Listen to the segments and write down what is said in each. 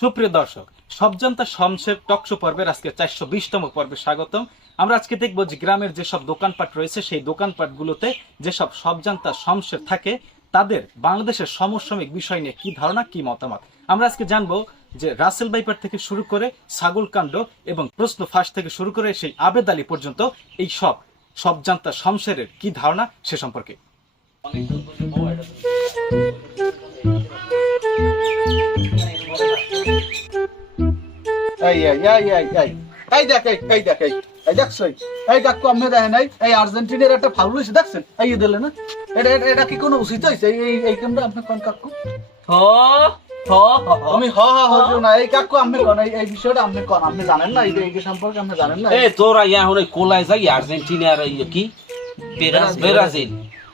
সুপ্রিয় দর্শক, সবজান্তা শমশের টকশো পর্বের আজকে চারশো বিশতম পর্বে স্বাগতম। আমরা আজকে দেখব যে গ্রামের যেসব দোকানপাট রয়েছে, সেই দোকানপাটগুলোতে যেসব সবজান্তা শমশের থাকে, তাদের বাংলাদেশের সমসাময়িক বিষয় নিয়ে কি ধারণা, কি মতামত? আমরা আজকে জানব যে রাসেল বাইপার থেকে শুরু করে ছাগল কাণ্ড এবং প্রশ্ন ফাঁস থেকে শুরু করে সেই আবেদ আলী পর্যন্ত এই সব সবজান্তা শমশেরের কি ধারণা সে সম্পর্কে। এই এই এই এই এই এই। দেখ এই এই দেখ এই। এই দেখছ এই? এই কাকু আপনি দেখেন এই এই আর্জেন্টিনার একটা ফাউল হয়েছে দেখছেন? এই দিলে না এটা এটা- এটা কি কোনো উচিত হয়েছে? এই এই এই কেমটা আপনি কোন কাকু? হ হ আমি হ হ হইল না এই কাকু আপনি কোন এই এই বিষয়টা আপনি কোন আপনি জানেন না? এই এই সম্পর্কে আপনি জানেন না? এ তোরা ইয়া হলে কোলায় যাই আর্জেন্টিনার এই কি? ব্রাজিল।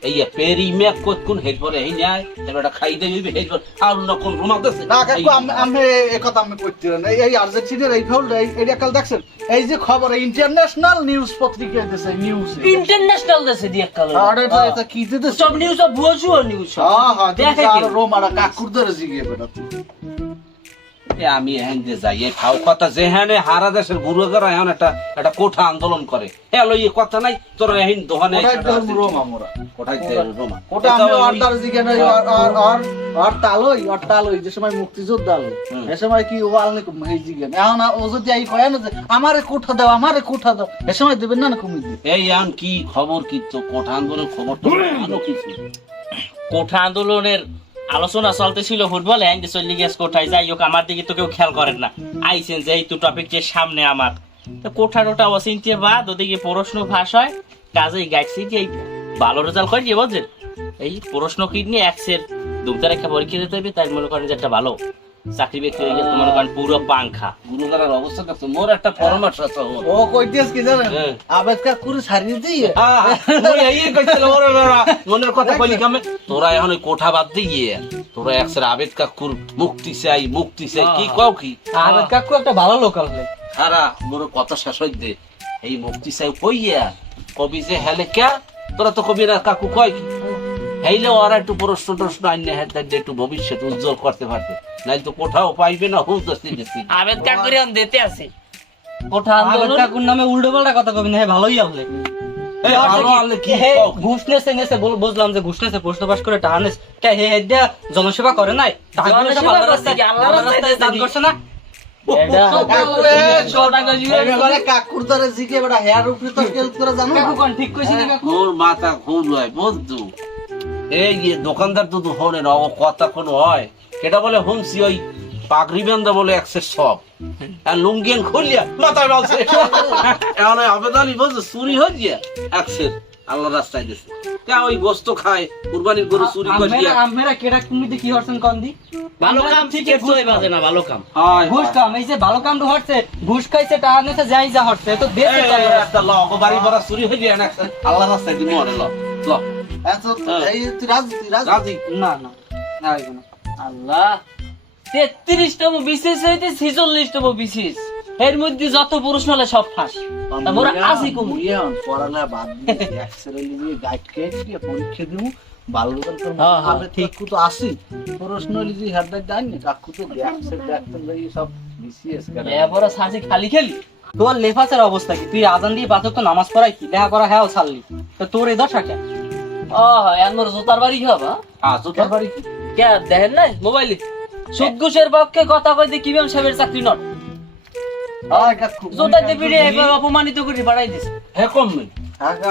এই পেরিমে কত কোন হেড পরে এই নাই? এটা খাই দেই হেড পরে আর না কোন রুমা দেছে? না কাকু আমি আমি এই কথা আমি কইতে না। এই আর্জেন্টিনার এই ফাউল এই এটা কাল দেখছেন? এই যে খবর ইন্টারন্যাশনাল নিউজ পত্রিকায় দিছে নিউজ ইন্টারন্যাশনাল দেশে দিয়ে কাল। আর এটা এটা কি দিতে সব নিউজ সব নিউজ হ্যাঁ হ্যাঁ দেখে দেখে রোমারা কাকুর ধরে জিগে বেটা এ আমি এখান দিয়ে যাই এই খাও। কথা যেখানে হারা দেশের গুরুগারা এখন একটা একটা কোঠা আন্দোলন করে। হ্যালো এই কথা নাই তোরা এখন দোকানে ওটা রোমা মোরা? কোঠাই রোমা? ওটা আমি অর্ডার জিজ্ঞাসা আর আর আর আর তালই আর তালই যে সময় মুক্তিযোদ্ধা আলো এ সময় কি ও আলনে এই জিজ্ঞাসা এখন ও যদি এই কয় না যে আমারে কোঠা দাও আমারে কোঠা দাও এ সময় দেবেন না না কমি দিবে এই এখন কি খবর কি তো? কোঠা আন্দোলন খবর তো আরও কিছু। কোঠা আন্দোলনের আলোচনা চলতেছিল, ফুটবল আইন চল্লি গেছ কোঠায় যাই হোক আমার দিকে তো কেউ খেয়াল করেন না। আইসেন যে এই তো টপিক যে সামনে আমার। তো কোঠা টোটা অচিন্তে বাদ, ওদিকে প্রশ্ন ফাঁস হয়। কাজেই গাইছি যে এই ভালো রেজাল্ট করে যে বুঝছেন এই প্রশ্ন কিডনি এক্সের দুমতা রেখা পরীক্ষা দিতে হবে, তাই মনে করেন যে একটা ভালো চাকরি ব্যক্তি হয়ে গেছে মনে করেন পুরো পাংখা। গুরুগারার অবস্থা দেখছ মোর একটা পরামর্শ আছে। ও। কইতেছ কি জানেন? হ্যাঁ। আবেদ কা কুরি সারিয়ে দিয়ে। ওই এই কইছিল ওরে মনের কথা কইলি কামে তোরা এখন ওই কোঠা বাদ দিয়ে তোরা একসের আবেদ কাকুর মুক্তি চাই মুক্তি চাই কি কও কি? আবেদ কাকু একটা ভালো লোকাল সারা মোর কথা শেষ হই দে। এই মুক্তি চাই কইয়া কবি যে হেলে কে তোরা তো কবি না কাকু কয় কি? হেইলে ওরা একটু প্রশ্ন টশ্ন আইনে হেতে একটু ভবিষ্যৎ উজ্জ্বল করতে পারবে। নাই তো কোঠাও পাইবে না হুঁ দস্তি দস্তি আবেদ কাকুর এখন দিতে আছে। কোঠা আবেদ আন্দোলন কাকুর নামে উল্টো পাল্টা কথা কবি না ভালোই বল- বুঝলাম যে ঘুষ নেছে প্রশ্ন পাস করে টাকা কে হে হে জনসেবা করে নাই? করছে না? কাকুর বেটা হেয়ার উপরে তো করে জানো? কাকু কোন ঠিক কইছি কাকু? মোর মাথা খুন হয় বুঝতু এই যে দোকানদার তো হনে না ও কথা কোন হয়। এটা বলে হুমসি ওই পাগড়ি বান্ধা বলে একসে সব। আর লুঙ্গিয়ান খুলিয়া মাথায় বলছে। এখন আবেদনই বলছে চুরি হয়ে গিয়া একসের আল্লাহ রাস্তায় দিছে। তা ওই গোস্ত খায় কুরবানির গরু চুরি করে দিয়া আমরা কেডা কুমিতে কি হরছেন কোন দি? ভালো কাম ঠিক আছে বাজে না ভালো কাম। হয় ঘুষ কাম এই যে ভালো কাম তো হচ্ছে ঘুষ খাইছে টাকা নেছে যাই যা হচ্ছে তো দেশে তো আল্লাহর রাস্তায়। ল অগো বাড়ি ভরা চুরি হয়ে গিয়া না আল্লাহ রাস্তায় দিব আরে ল। ল। রাজ তুই রাজ? রাজি। না না না আল্লাহ তেত্রিশতম বিশেষ হইতে ছিচল্লিশতম বিশেষ। এর মধ্যে যত পুরুষ হলে সব ফাঁস। তারপরে আসি কম। পড়ালা বাদ দিয়ে গাইড দিয়ে পরীক্ষা দিমু। ভালো রেজাল্ট করব হ্যাঁ, হ্যাঁ, আবে ঠিক তো আসি। প্রশ্ন লিজি হেডার ডাইন কাকু তো গ্যাসের দেখতেন ভাই সব বিসিএস করে। এরপরে সাজি খালি খালি। তোর লেফাসের অবস্থা কি? তুই আজান দিয়ে পাথর তো নামাজ পড়াই কি? লেখা করা হ্যাঁ ছাড়লি। তো তোর এই দশা কেন? জোতার বাড়ি বাড়ি কে? দেখেন মোবাইলে? পক্ষে কথা কইতে কি বেম সাহেবের চাকরি নট? জোতা দিয়ে ভিড়ে একবার অপমানিত করে বাড়াই দিছে। হ্যাঁ কম নেই।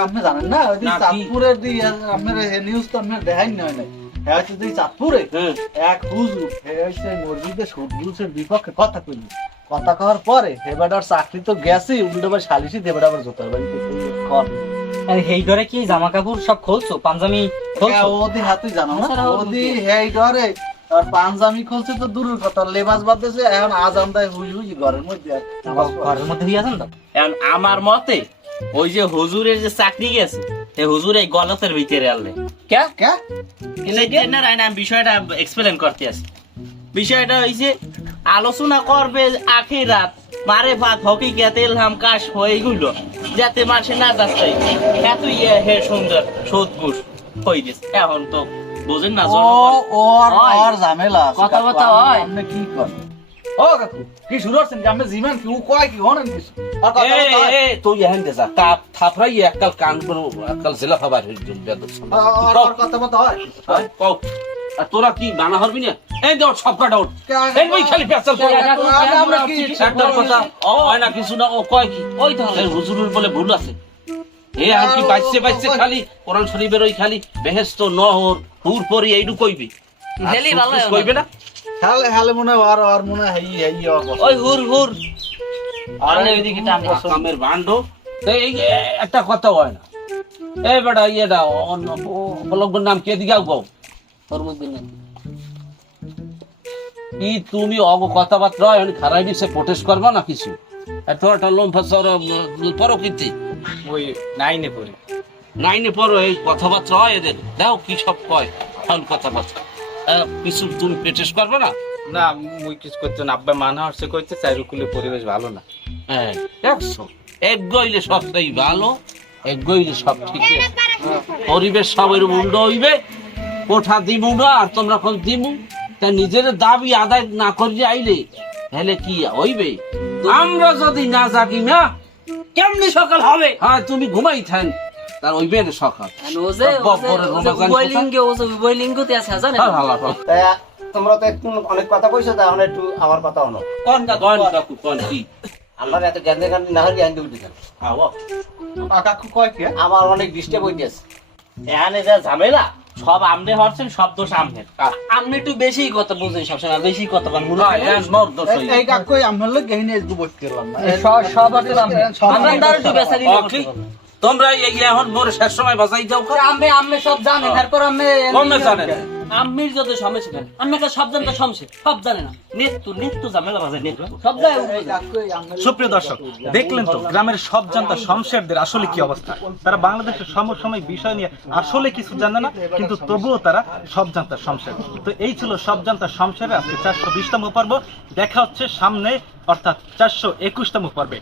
আপনি জানেন না ওই চাঁদপুরে দি আপনার নিউজ তো আপনার দেখাই নয় নাই। হ্যাঁ হচ্ছে যে চাঁদপুরে হ্যাঁ। এক হুজুর হচ্ছে মসজিদে সুদঘুষের বিপক্ষে কথা কইল। কথা কওয়ার পরে হেবাডার চাকরি তো গেছেই উল্টো বার সালিশি দেবাটা আবার জোতার বাড়ি কর ঘরে কি জামা কাপড় সব খুলছো? পাঞ্জামি খুলছো? ওদি হাতুই জানো না? তাছাড়া ওদি হেই ডরে আর পাঞ্জামি খুলছে তো দূরের কথা লেবাস বাদতেছে এখন আজান দেয় হুই হুই ঘরের মধ্যে। ঘরের মধ্যে হইয়া যান তো এখন আমার মতে ওই যে হুজুরের যে চাকরি গেছে সে হুজুর এই গলতের ভিতরে আনলে। কে? কে? আমি বিষয়টা এক্সপ্লেন করতে আসি বিষয়টা হইছে আলোচনা করবে আখি রাত। মারে ভাত হকিকাত এলহাম কাশ হয়েগুলো যাতে মাসে না যাচ্ছে। এত ইয়ে হে সুন্দর সোদ ঘুষ হয়ে গেছে এখন তো বোঝেন না ও ওর হয়। ওর ঝামেলা কথা বার্তা হয়। আপনি কি করেন? ও কাকু কি শুরু হচ্ছেন যে আমি জিমান কি ও কয় কি হনেন কিছু? আর কথা এ হয়? তুই এহেন দে যা। তাপ থাপড়াই এককাল কান কোনো এককাল জেলা খাবার হয়ে বেদব আর- কথা বলতে হয়। কও। আর তোরা কি মানা হরবি না? এই কাটা এই বই খালি করে আমরা কি একটার কথা ও হয় না কিছু না ও কয় কি? ওই তো এই হুজুরের বলে ভুল আছে। এ আর কি বাইছে বাইছে খালি কোরআন শরীফের ওই খালি বেহেস্ত নহর হুর পরি এইটু কইবি। হেলি ভালো কইবে না? হালে হালে মনে আর আর মনে হেই হেই। ওই হুর হুর। আরে ওইদিকে টান কামের ভান্ড এই এই একটা কথা হয় না। এই বেটা ইয়েটা অন্য বলকের নাম কে দিকে গাও তরমুজ দিন কি তুমি অগ কথাবার্তা হয় খারাই প্রোটেস্ট করবা না কিছু? এত একটা লোম ফসর পরকীর্তি। ওই নাইনে পড়ি। নাইনে পড়ো এই কথাবার্তা হয় এদের। দেখো কি সব কয় ফাউল কথাবার্তা। কিছু তুমি প্রোটেস্ট করবে না? না মুই কিছু করতে না। আব্বা মানা হচ্ছে কইতে চাইরুকুলের পরিবেশ ভালো না। হ্যাঁ দেখছ এক গইলে সবটাই ভালো এক গইলে সব ঠিক আছে পরিবেশ সবের উল্টো হইবে কোঠা দিমু না আর তোমরা কোন দিমু। তা নিজের দাবি আদায় না করিয়ে আইলে তাহলে কি হইবে? আমরা যদি না জাগি না কেমনি সকাল হবে? হ্যাঁ তুমি ঘুমাই থান। তার হইবে না সকাল। হ্যাঁ, হালা। তাই তোমরা তো একটু অনেক কথা কইছো তা এখন একটু আমার কথা হলো কোন কন কন কি? আমার এত জ্ঞানে জ্ঞান না হলে কয় কি? আমার অনেক ডিস্টার্ব হয়ে গেছে এখানে যা ঝামেলা সব আমনে হচ্ছেন সব দোষ আমনের। আমনে একটু বেশি কথা বুঝেন সবসময় বেশি কথা মনে হ্যাঁ, হয় মোর দোষ এই- লোক গহিনে একটু সব আছে একটু কি? তোমরা এই এখন মোর শেষ সময় বাজাই যাও আমনে আমি আমি সব জানেন তারপর আমি কমে জানেন? যত সব জানে না। ঝামেলা বাজে সব আমার সুপ্রিয় দর্শক, দেখলেন তো, গ্রামের সব জানতা শমশেরদের আসলে কি অবস্থা? তারা বাংলাদেশের সমসাময়িক বিষয় নিয়ে আসলে কিছু জানে না, কিন্তু তবুও তারা সব জানতা শমশের। তো এই ছিল সব জানতা শমশের আজকে চারশো বিশতম পর্ব। দেখা হচ্ছে সামনে, অর্থাৎ চারশো একুশতম পর্বে।